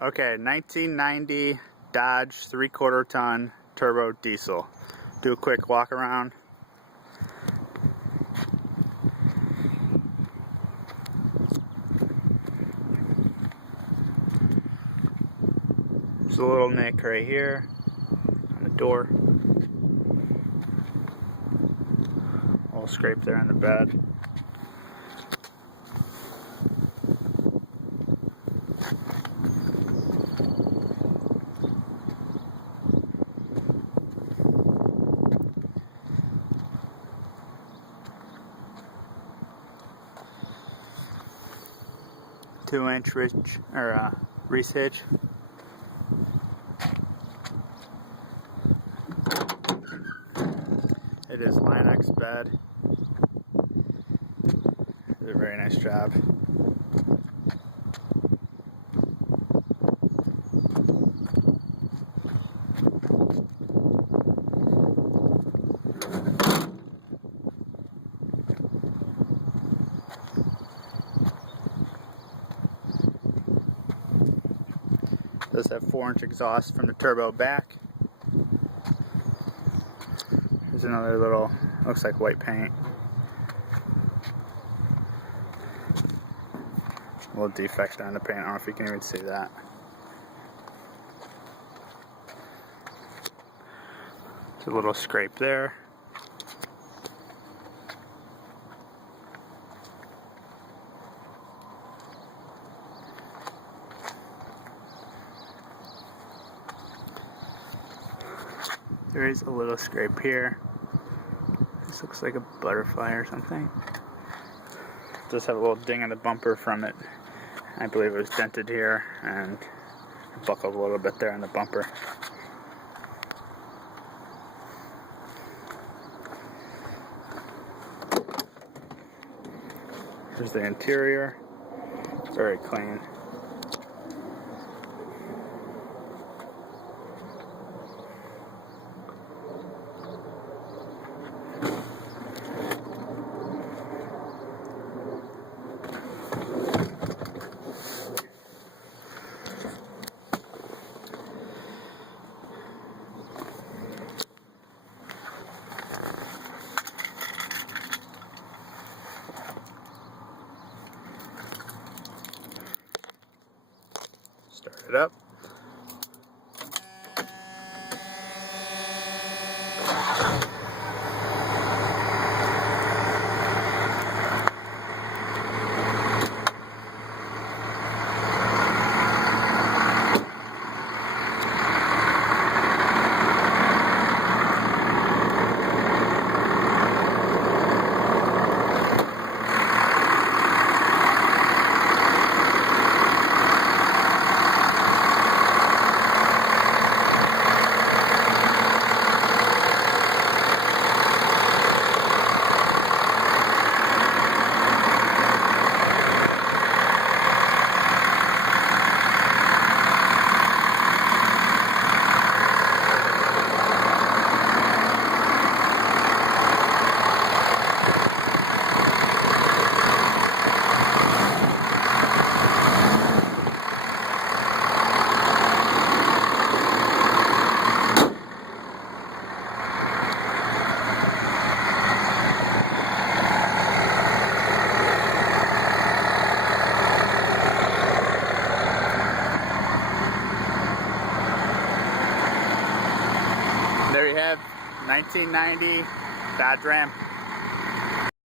Okay, 1990 Dodge 3/4 ton turbo diesel. Do a quick walk around. There's a little nick right here on the door. A little scrape there on the bed. Two-inch Reese hitch. It is Line-X bed. Did a very nice job. Does have 4-inch exhaust from the turbo back. There's another little, looks like white paint. A little defect on the paint, I don't know if you can even see that. There's a little scrape there. There is a little scrape here. This looks like a butterfly or something. It does have a little ding on the bumper from it. I believe it was dented here and buckled a little bit there on the bumper. Here's the interior. Very clean. Start it up. There you have 1990 Dodge Ram.